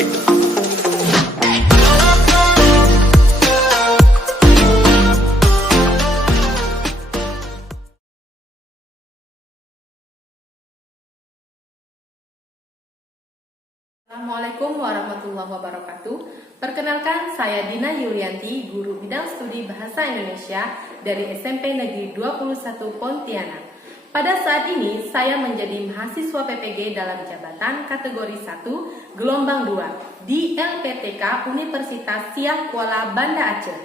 Assalamualaikum warahmatullahi wabarakatuh. Perkenalkan, saya Dina Yulianti, guru bidang studi Bahasa Indonesia dari SMP Negeri 21 Pontianak. Pada saat ini, saya menjadi mahasiswa PPG dalam jabatan kategori 1, gelombang 2 di LPTK Universitas Siak Kuala Banda Aceh.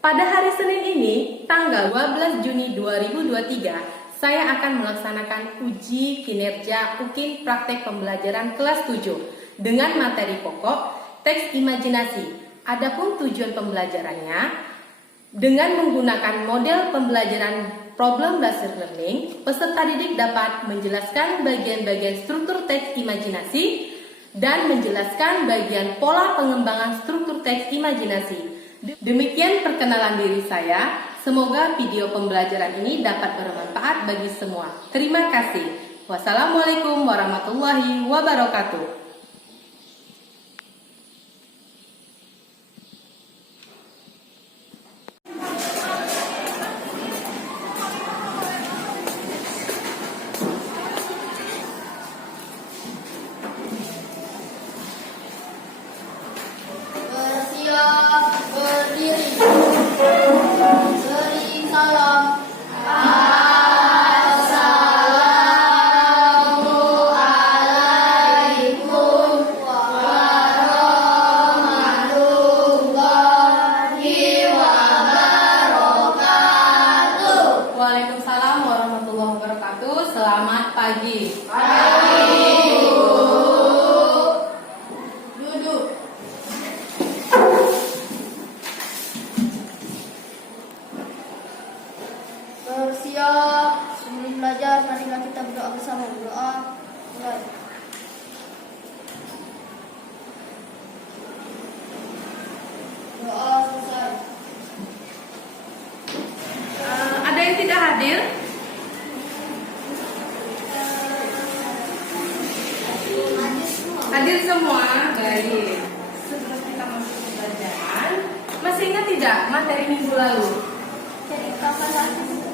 Pada hari Senin ini, tanggal 12 Juni 2023, saya akan melaksanakan uji kinerja UKIN praktek pembelajaran kelas 7 dengan materi pokok teks imajinasi. Adapun tujuan pembelajarannya dengan menggunakan model pembelajaran problem based learning, peserta didik dapat menjelaskan bagian-bagian struktur teks imajinasi dan menjelaskan bagian pola pengembangan struktur teks imajinasi. Demikian perkenalan diri saya. Semoga video pembelajaran ini dapat bermanfaat bagi semua. Terima kasih. Wassalamualaikum warahmatullahi wabarakatuh. Bersiap, berdiri, beri salam. Assalamualaikum warahmatullahi wabarakatuh. Waalaikumsalam warahmatullahi wabarakatuh. Selamat pagi. Duduk. Bersiap, sebelum belajar marilah kita berdoa bersama. Berdoa mulai. Doa selesai. Ada yang tidak hadir? Hadir semua. Baik. Sebelum kita masuk ke pelajaran, masih ingat tidak materi minggu lalu? Cerita fantasi.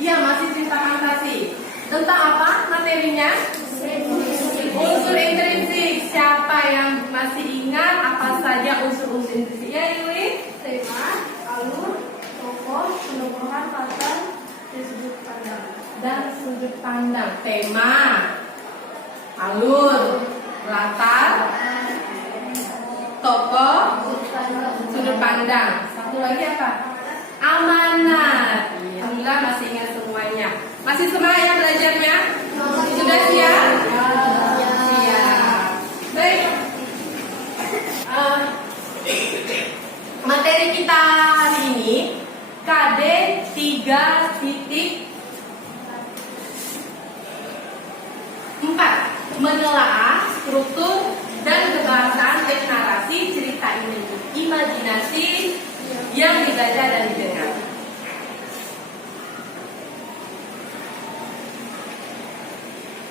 Iya, masih cerita fantasi. Tentang apa materinya? Unsur intrinsik. Siapa yang masih ingat apa saja unsur-unsur intrinsik? Ya, Yuli? Tema, alur, tokoh, penubuhan, kata, dan sudut pandang. Dan sudut pandang. Tema, alur, latar, tokoh, sudut pandang. Satu lagi apa? Amanat. Alhamdulillah masih ingat semuanya. Masih semangat ya belajarnya? Sudah siap? Siap. Baik. Materi kita hari ini KD 3.4, menelaah struktur dan kebahasan teks narasi cerita imajinasi yang dibaca dan didengar.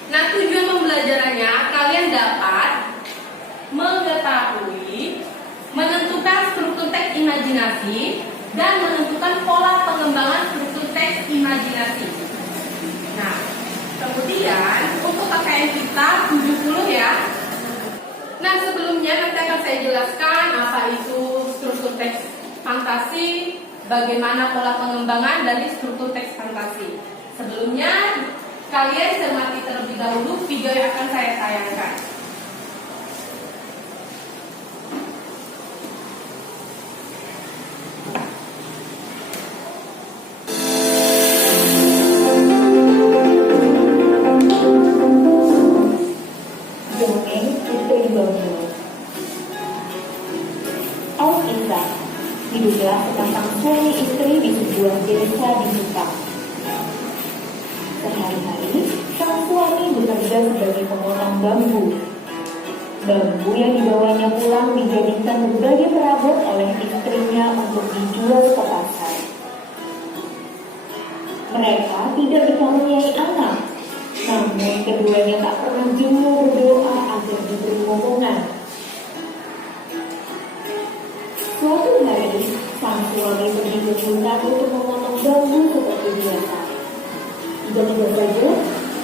Nah, tujuan pembelajarannya kalian dapat mengetahui, menentukan struktur teks imajinasi dan menentukan pola pengembangan struktur teks imajinasi. Nah, kemudian untuk KKN kita 70 ya. Nah, sebelumnya nanti akan saya jelaskan apa itu struktur teks fantasi, bagaimana pola pengembangan dari struktur teks fantasi. Sebelumnya kalian cermati terlebih dahulu video yang akan saya tayangkan. Dongeng Putri Bambu. Al-Kisah, hiduplah sepasang suami istri di sebuah desa di hutan. Sehari-hari, sang suami bekerja sebagai pemotong bambu. Bambu yang dibawanya pulang dijadikan berbagai perabot oleh istrinya untuk dijual ke pasar. Mereka tidak dikaruniai anak, namun keduanya tak pernah jemu berdoa agar diberi momongan. kami pergi ke hutan untuk memotong bambu seperti biasa. Tiba-tiba saja,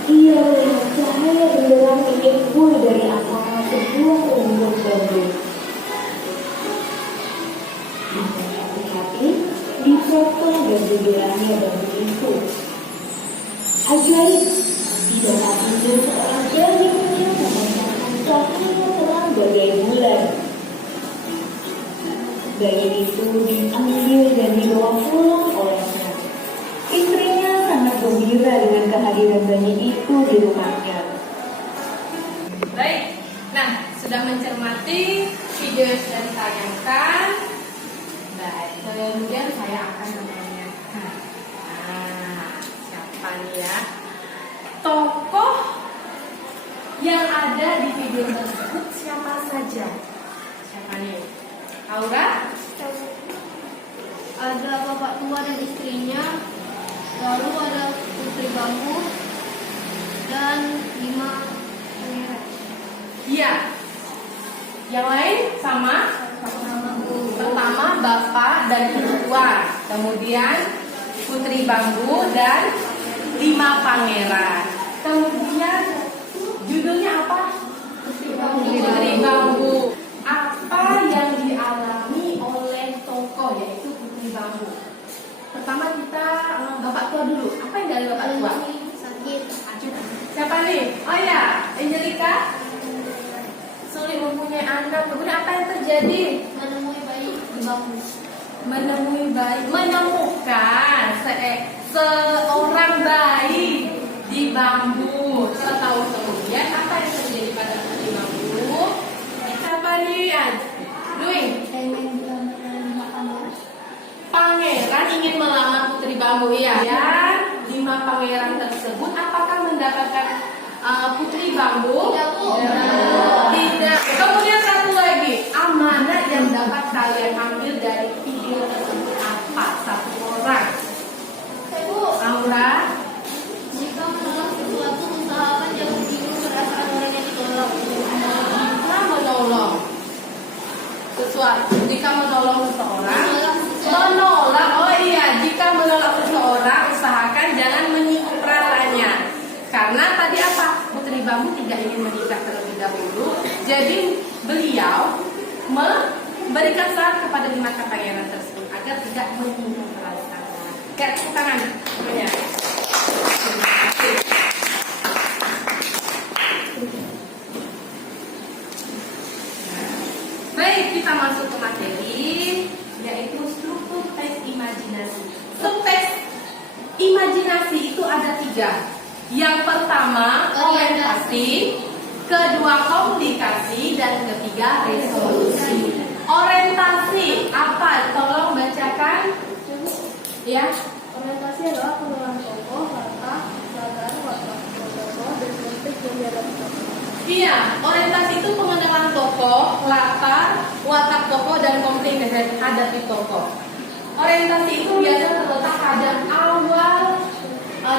ia melihat cahaya benderang menyembul dari antara sebuah unggun bambu. Dengan hati-hati, dipotong dan dibilangnya bambu itu. Ajaib! Di dalam itu seorang gadis kecil memancarkan cahaya terang bagai bulan. Bayi itu diambil dan dibawa pulang olehnya. Istrinya sangat gembira dengan kehadiran bayi itu di rumahnya. Baik, nah sudah mencermati video yang sudah ditayangkan. Baik, kemudian saya akan menanyakan. Nah, siapa nih ya? Tokoh yang ada di video tersebut siapa saja? Siapa nih? Aura? Ada bapak tua dan istrinya, lalu ada putri bambu dan 5 pangeran. Iya. Yang lain sama? Pertama bapak dan ibu tua, kemudian putri bambu dan 5 pangeran. Kemudian judulnya apa? Putri bambu. Apa yang dialami oleh tokoh yaitu putri bambu? Pertama kita bapak tua dulu. Apa yang dari bapak tua? Sakit. Siapa nih? Oh ya, Angelica. Sulit mempunyai anak. Kemudian apa yang terjadi? Menemui bayi di bambu. Menemui bayi, menemukan seorang bayi di bambu. Setahun kemudian apa yang terjadi pada putri bambu? Siapa nih? Dwi. Pangeran ingin melamar putri bambu ya. Dan 5 pangeran tersebut apakah mendapatkan putri bambu? Tidak, Bu. Tidak. Kemudian satu lagi, amanah yang dapat kalian ambil dari video tersebut apa? Satu orang. Bu, Aura. jika menolak sesuatu, usahakan jangan bingung perasaan orang yang ditolak. Jika menolong sesuatu, jika menolong seseorang, menolak. Oh iya, jika menolak seseorang, usahakan jangan menyinggung perasaannya. Karena tadi apa? Putri bambu tidak ingin menikah terlebih dahulu. Jadi beliau memberikan saran kepada 5 pangeran tersebut agar tidak menyinggung perasaan. Kayak tepuk tangan semuanya. Baik, kita masuk ke materi yaitu struktur tes imajinasi. Tes imajinasi itu ada 3. Yang pertama orientasi, kedua komunikasi, dan ketiga resolusi. Orientasi apa? Tolong bacakan. Ya. Orientasi adalah pengenalan tokoh, latar, watak tokoh, dan konteks yang dihadapi tokoh. Iya, orientasi itu pengenalan tokoh, latar, watak tokoh, dan konflik yang dihadapi tokoh. Orientasi itu biasa terletak pada awal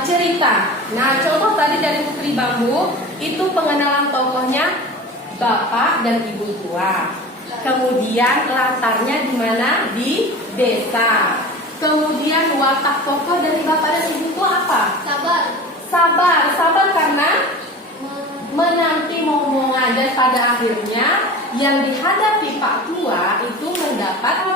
cerita. Nah, contoh tadi dari Putri Bambu itu pengenalan tokohnya bapak dan ibu tua. Kemudian latarnya di mana? Di desa. Kemudian watak tokoh dari bapak dan ibu tua apa? Sabar karena menanti momongan, dan pada akhirnya yang dihadapi Pak Tua itu mendapat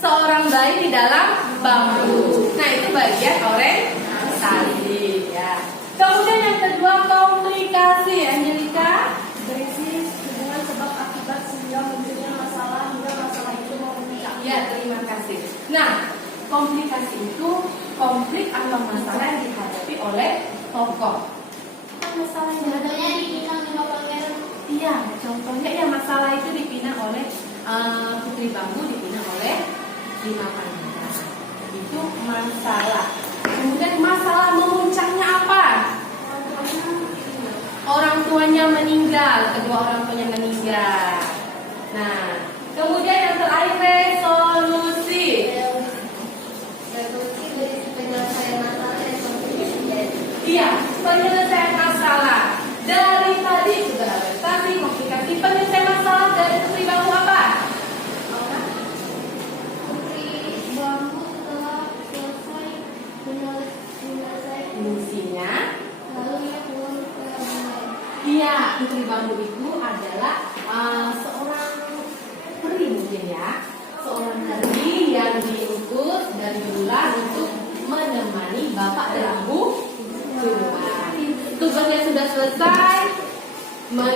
seorang bayi di dalam bambu. Nah, itu bagian orientasi ya. Kemudian yang kedua komunikasi, Angelica. Berisi hubungan sebab akibat sehingga munculnya masalah hingga masalah itu memuncak. Ya, terima kasih. Nah, komplikasi itu konflik atau masalah yang dihadapi oleh tokoh. Masalah yang Contohnya dipinang 5 pangeran. Iya, contohnya ya masalah itu dipinang oleh Putri Bambu, dipinang oleh 5 pangeran. Itu masalah. Kemudian masalah memuncaknya apa? Orang tuanya meninggal, kedua orang tuanya meninggal. Nah, kemudian yang terakhir resolusi. Resolusi dari penyelesaian masalah dan konflik. Iya, penyelesaian masalah. Dari tadi sudah ada tadi komplikasi. Penyelesaian masalah dari Putri Bambu apa? Putri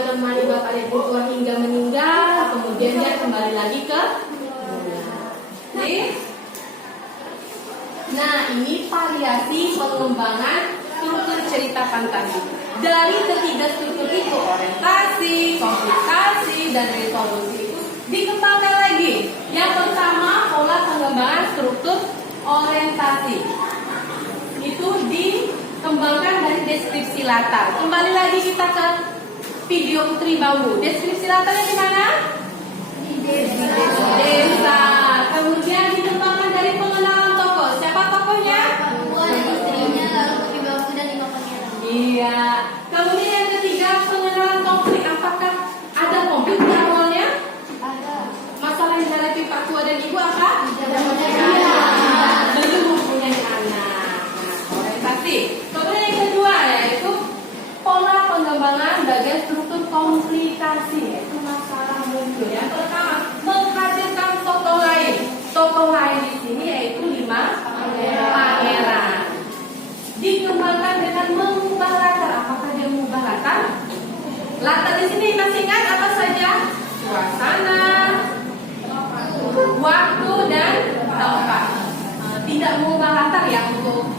menemani bapak ibu tua hingga meninggal, kemudian dia kembali lagi ke bulan. Nah, ini variasi pengembangan struktur cerita fantasi. Dari ketiga struktur itu, orientasi, komplikasi, dan resolusi itu dikembangkan lagi. Yang pertama, pola pengembangan struktur orientasi. Itu dikembangkan dari deskripsi latar. Kembali lagi kita ke video Putri Bambu. Deskripsi latarnya di mana? Di desa. Desa. Kemudian dikembangkan dari pengenalan tokoh. Siapa tokohnya? Bapak tua dan istrinya, lalu Putri Bambu dan 5 pangeran. Iya. Kemudian yang ketiga, pengenalan konflik. Apakah ada konflik di awalnya? Ada. Masalah yang dihadapi Pak Tua dan Ibu apa? Tidak punya Iya. anak. Belum mempunyai anak. Nah, orientasi. Kemudian yang kedua yaitu pola pengembangan bagian struktur komplikasi, yaitu masalah muncul. Yang pertama, menghadirkan tokoh lain. Tokoh lain di sini yaitu 5 pangeran. Dikembangkan dengan mengubah latar. Apakah dia mengubah latar? Latar di sini masih ingat apa saja? Suasana, waktu, dan tempat. Tidak mengubah latar ya untuk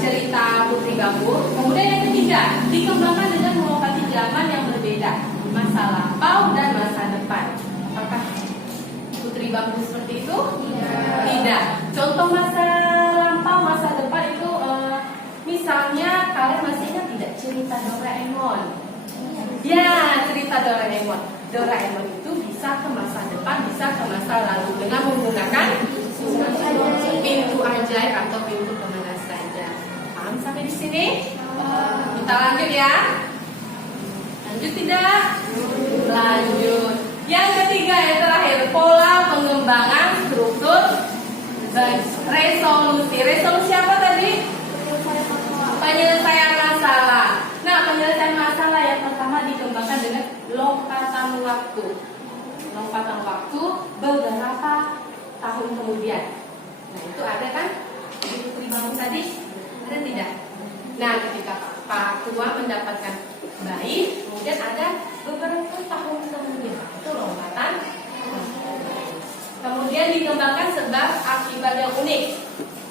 cerita Putri Bambu. Kemudian yang ketiga, dikembangkan dengan melokasi zaman yang berbeda, masa lampau dan masa depan. Apakah Putri Bambu seperti itu? Tidak. Contoh masa lampau, masa depan itu misalnya kalian masih ingat tidak cerita Doraemon? Ya, cerita Doraemon. Doraemon itu bisa ke masa depan, bisa ke masa lalu dengan menggunakan pintu ajaib atau pintu kemana saja. Paham sampai di sini? Kita lanjut ya. Lanjut tidak? Lanjut. Yang ketiga yang terakhir, pola pengembangan struktur resolusi. Resolusi apa tadi? Penyelesaian masalah. Nah, penyelesaian masalah yang pertama dikembangkan dengan lompatan waktu. Lompatan waktu beberapa tahun kemudian. Nah, itu ada kan di Putri Bambu tadi? Ada tidak? Nah, ketika Pak Tua mendapatkan bayi, kemudian ada beberapa tahun kemudian. Itu lompatan. Kemudian dikembangkan sebab akibat yang unik.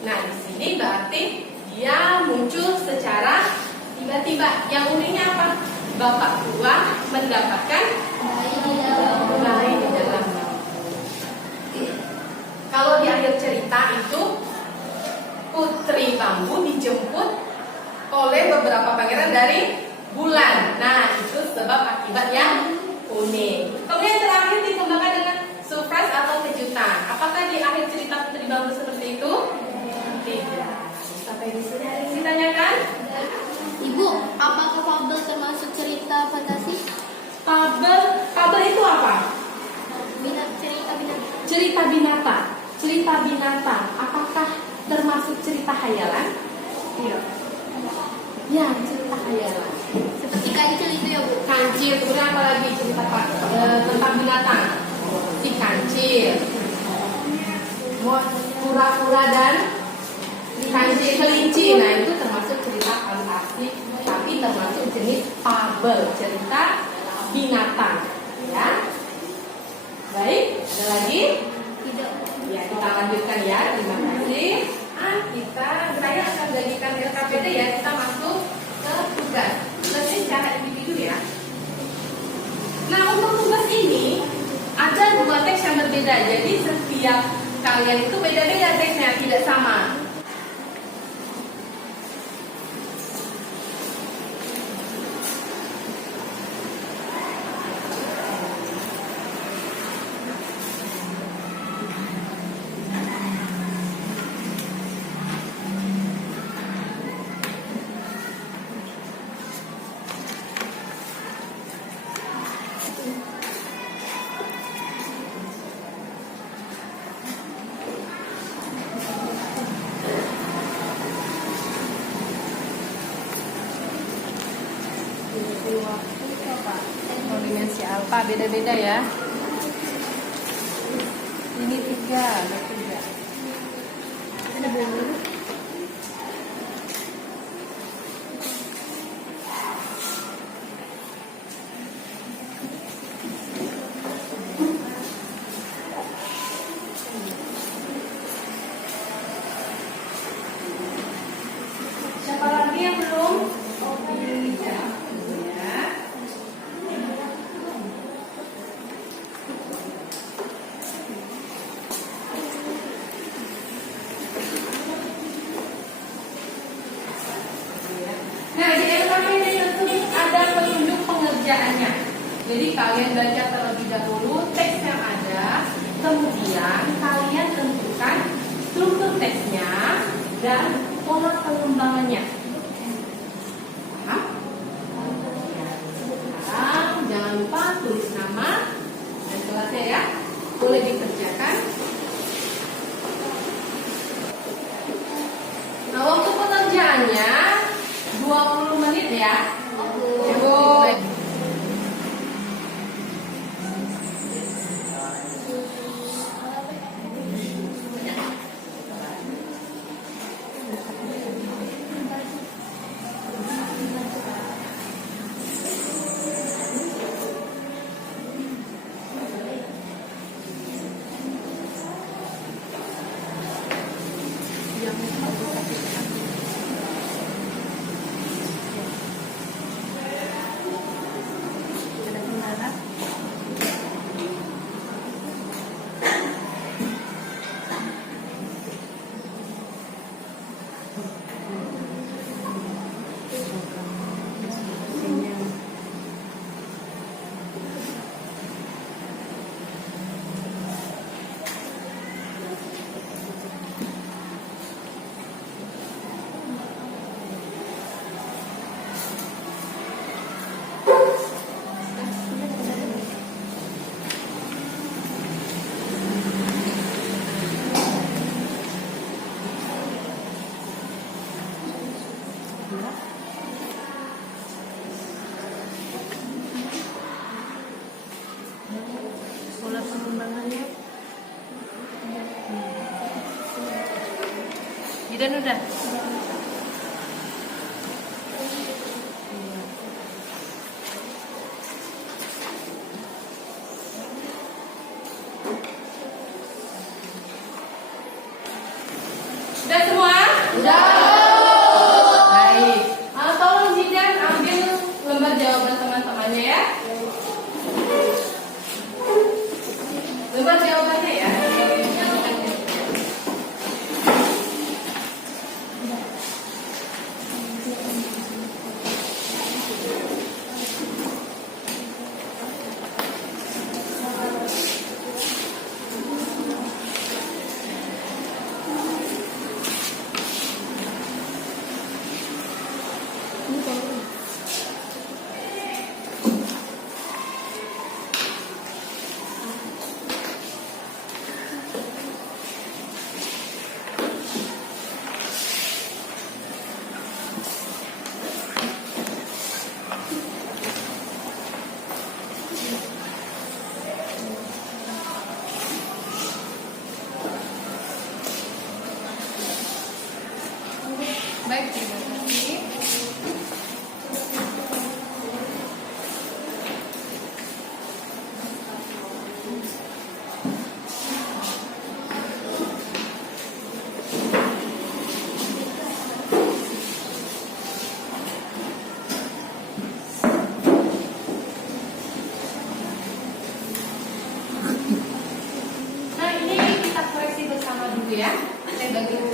Nah, di sini berarti dia muncul secara tiba-tiba. Yang uniknya apa? Bapak Tua mendapatkan bayi di dalam bambu. Kalau di akhir cerita itu Putri Bambu dijemput oleh beberapa pangeran dari bulan. Nah, itu sebab akibat yang unik. Kemudian terakhir dikembangkan dengan surprise atau kejutan. Apakah di akhir cerita Putri Bambu seperti itu? Tidak. Sampai di sini ada yang ditanyakan? Ibu, apakah fabel termasuk cerita fantasi? Fabel itu apa? Cerita binatang. Cerita binatang. Cerita binatang. Apakah termasuk cerita hayalan? Iya. Ya, cerita hayalan. Seperti kancil itu ya, Bu? Kancil, kemudian apa lagi cerita tentang binatang? Si kancil, kura-kura dan kancil kelinci. Nah, itu termasuk cerita fantasi, tapi termasuk jenis fabel, cerita binatang. Ya. Baik, ada lagi? Tidak. Ya, kita lanjutkan ya. Terima kasih. Saya akan bagikan LKPD ya. Kita masuk ke tugas. Tugasnya secara individu ya. Nah, untuk tugas ini ada 2 teks yang berbeda. Jadi setiap kalian itu beda-beda teksnya, tidak sama. Dimensi alfa beda-beda ya. Ini 3, ada 3. Ini belum. Jadi kalian baca terlebih dahulu teks yang ada, kemudian kalian tentukan struktur teksnya dan pola pengembangannya. Paham? Sekarang jangan lupa tulis nama dan kelasnya ya. Boleh dikerjakan. Nah, waktu pengerjaannya 20 menit ya. Ibu. Pola pengembangannya. Jidan udah. Udah semua? Udah. Baik. Tolong Jidan ambil lembar jawaban teman-temannya ya. Lembar jawabannya ya. Baik, terima kasih. Nah, ini kita koreksi bersama dulu ya. Saya bagi dulu.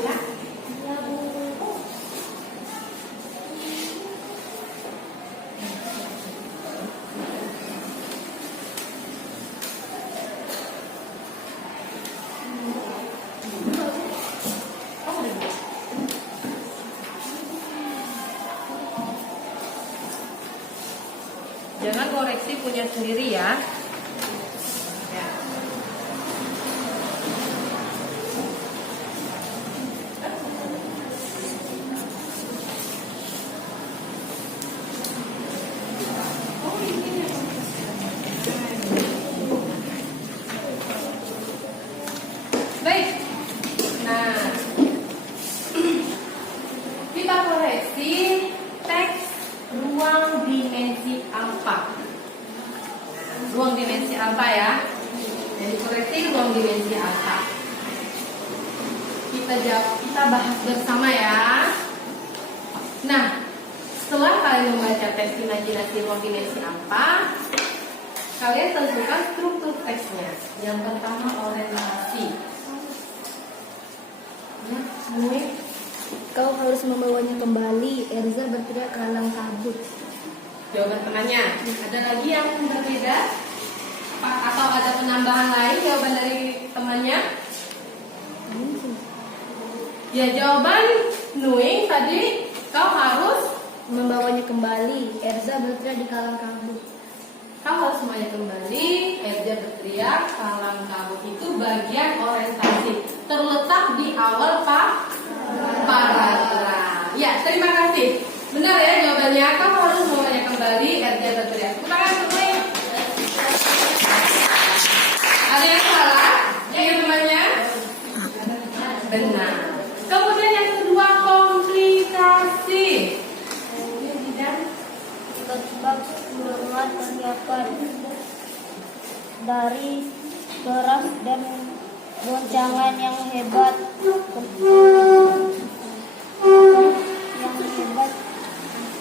Jangan koreksi punya sendiri ya. Baik. Nah, kita koreksi teks ruang dimensi alfa. Ruang dimensi alfa ya. Jadi koreksi ruang dimensi alfa. Kita bahas bersama ya. Nah, setelah kalian membaca teks imajinasi ruang dimensi alfa, kalian tentukan struktur teksnya. Yang pertama orientasi. Ya, semua. Kau harus membawanya kembali. Erza berteriak ke alam kabut. jawaban temannya. Ada lagi yang berbeda? Atau ada penambahan lain jawaban dari temannya? Ya, jawaban Nuing tadi kau harus membawanya kembali. Erza berteriak di kalang kabut. kau harus semuanya kembali. Erja berteriak, kalang kabut itu bagian orientasi. Terletak di awal paragraf. Ya, terima kasih. Benar ya jawabannya. Kau harus semuanya kembali. Erja berteriak. Tepuk tangan semuanya. Ada yang salah? Yang temannya? Benar. Kemudian yang kedua, komplikasi. Tiba-tiba mendengar teriakan dari keras dan goncangan yang hebat.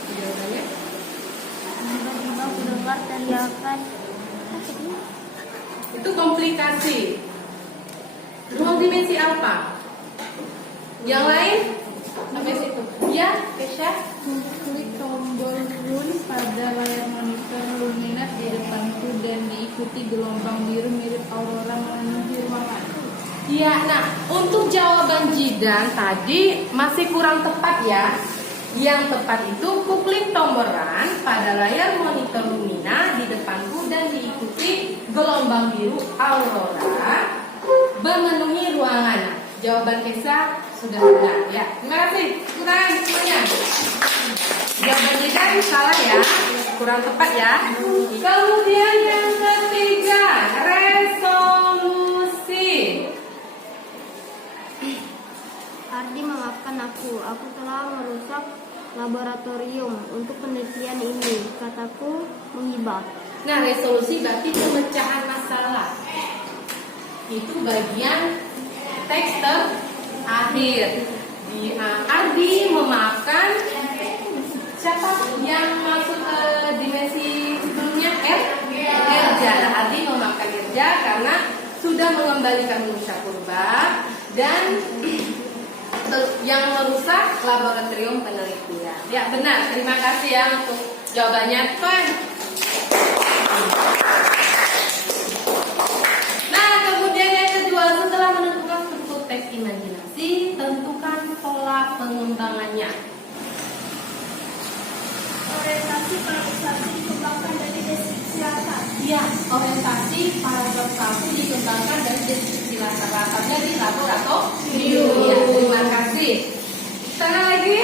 Jawabannya? Tiba-tiba mendengar teriakan. Itu komplikasi. Ruang dimensi apa? Yang lain? Sampai situ. Ya, Kesha? Klik tombol run pada layar monitor luminat di depanku dan diikuti gelombang biru mirip aurora memenuhi ruangan. Iya, nah untuk jawaban Jidan tadi masih kurang tepat ya. Yang tepat itu kuklik tombol run pada layar monitor lumina di depanku dan diikuti gelombang biru aurora memenuhi ruangan. Jawaban Kesha sudah benar ya. Terima kasih. Kurang semuanya. Jawaban Jidan salah ya. Kurang tepat ya. Kemudian yang ketiga, resolusi. Ardi, memaafkan aku. Aku telah merusak laboratorium untuk penelitian ini. Kataku menghibah. Nah, resolusi berarti pemecahan masalah. Itu bagian teks terakhir. Ardi memaafkan siapa yang masuk ke dimensi sebelumnya? Erja. Nah, Ardi memaafkan Erja karena sudah mengembalikan manusia purba dan yang merusak laboratorium penelitian. Ya, benar. Terima kasih ya untuk jawabannya, Tuan. Nah, kemudian yang kedua, setelah menentukan struktur teks imajinasi, tentukan pola pengembangannya. Orientasi paragraf dikembangkan dari deskripsi latar. Ya, orientasi paragraf 1 dikembangkan dari deskripsi latar-latarnya di laboratorium. Ya, terima kasih. Sana lagi.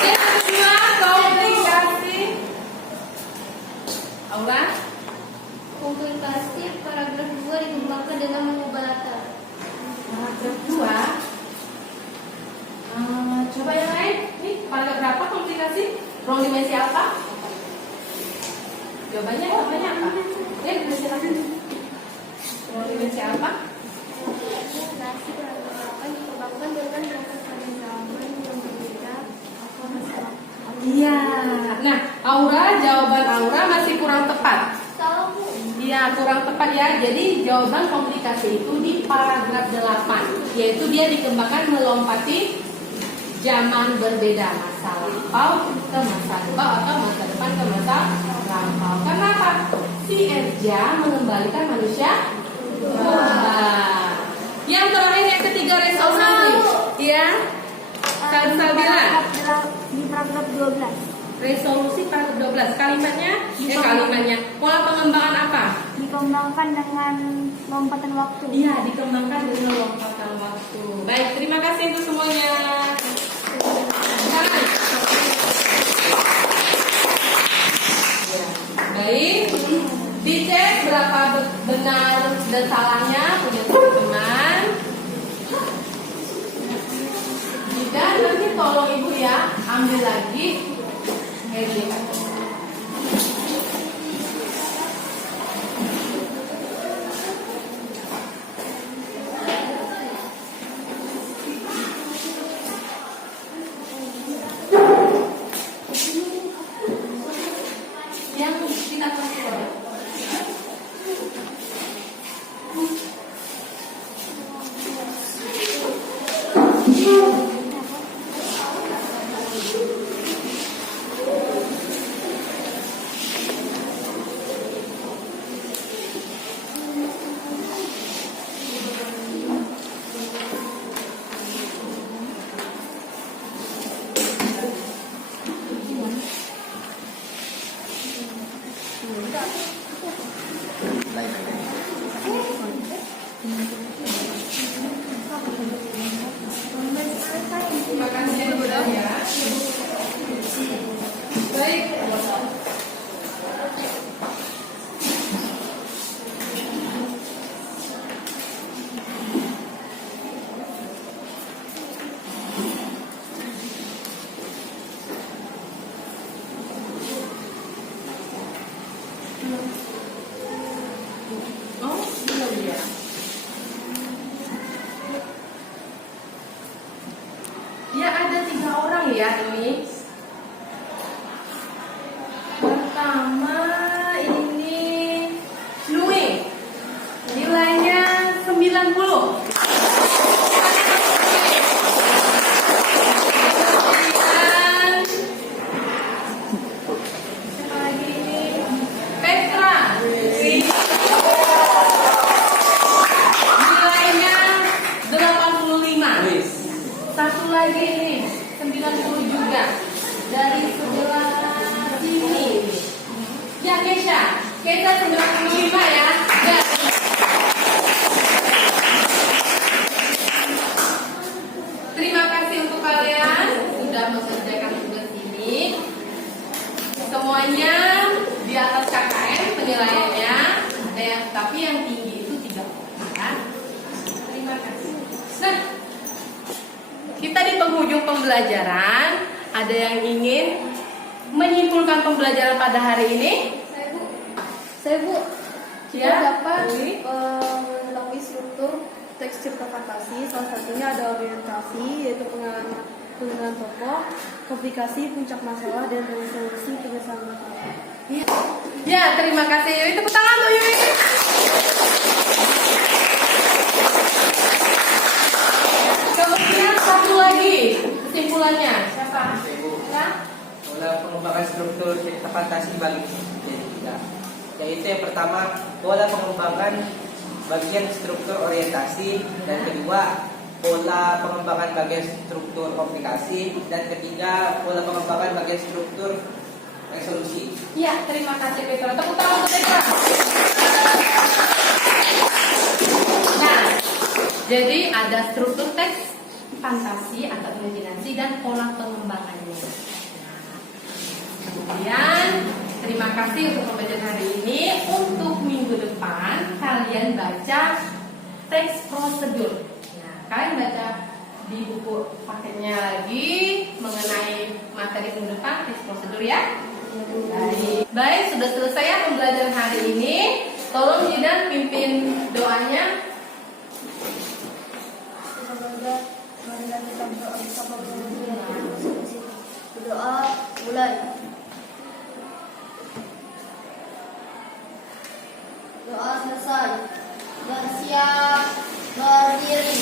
Yang kedua, komplikasi. Aura? Komplikasi paragraf 2 dikembangkan dengan mengubah latar. Paragraf 2. Coba yang lain. Nih, paragraf berapa komplikasi? Ruang dimensi apa? Jawabannya apa? Dimensi apa? Ruang dimensi apa? Komplikasi paragraf 8 dikembangkan dengan berangkat pada zaman yang berbeda atau masalah. Iya. Nah, jawaban Aura masih kurang tepat. Salah, Bu. Iya, kurang tepat ya. Jadi jawaban komplikasi itu di paragraf 8, yaitu dia dikembangkan melompati zaman berbeda, masa lampau ke masa depan atau masa depan ke masa lampau. Kenapa? Si Erja mengembalikan manusia purba. Yang terakhir yang ketiga resolusi. Iya. Salsabila. Di paragraf 12. Resolusi paragraf 12. Kalimatnya. Pola pengembangan apa? Dikembangkan dengan lompatan waktu. Iya, dikembangkan dengan lompatan waktu. Baik, terima kasih untuk semuanya. Ya, baik. Dicek berapa benar dan salahnya punya teman-teman. Dan nanti tolong ibu ya ambil lagi ini. Yang kita kasih. Terima kasih Bunda ya. Baik. Oh, belum ya. Ya ada 3 orang ya ini. Pertama ini Nui, nilainya 90. Kemudian siapa lagi ini? Petra, nilainya 85. Satu lagi ini 90 juga dari sebelah sini. Ya Kesha 95 ya. Dan terima kasih untuk kalian sudah mengerjakan tugas ini. Semuanya di atas KKM penilaiannya, tapi yang tinggi itu 3 orang. Terima kasih. Nah, kita di penghujung pembelajaran, ada yang ingin menyimpulkan pembelajaran pada hari ini? Saya Bu, kita Ya, dapat Dewi. mengetahui struktur teks cerita fantasi. Salah satunya ada orientasi, yaitu pengenalan tokoh, komplikasi, puncak masalah, dan resolusi penyelesaian masalah. Ya, terima kasih Yui. Tepuk tangan tuh Yui. Kemudian satu lagi kesimpulannya. Siapa? Ya? Pola pengembangan struktur cerita fantasi bagi jadi 3. Yaitu yang pertama, pola pengembangan bagian struktur orientasi, dan kedua, pola pengembangan bagian struktur komplikasi, dan ketiga, pola pengembangan bagian struktur resolusi. Ya, terima kasih Petra. Tepuk tangan untuk Petra. Nah, jadi ada struktur teks fantasi atau imajinasi dan pola pengembangannya. Kemudian terima kasih untuk pembelajaran hari ini. Untuk minggu depan kalian baca teks prosedur. Nah, kalian baca di buku paketnya lagi mengenai materi minggu depan teks prosedur ya. Baik, sudah selesai ya pembelajaran hari ini. Tolong Jidan pimpin doanya. Berdoa mulai. Doa selesai. Bersiap berdiri.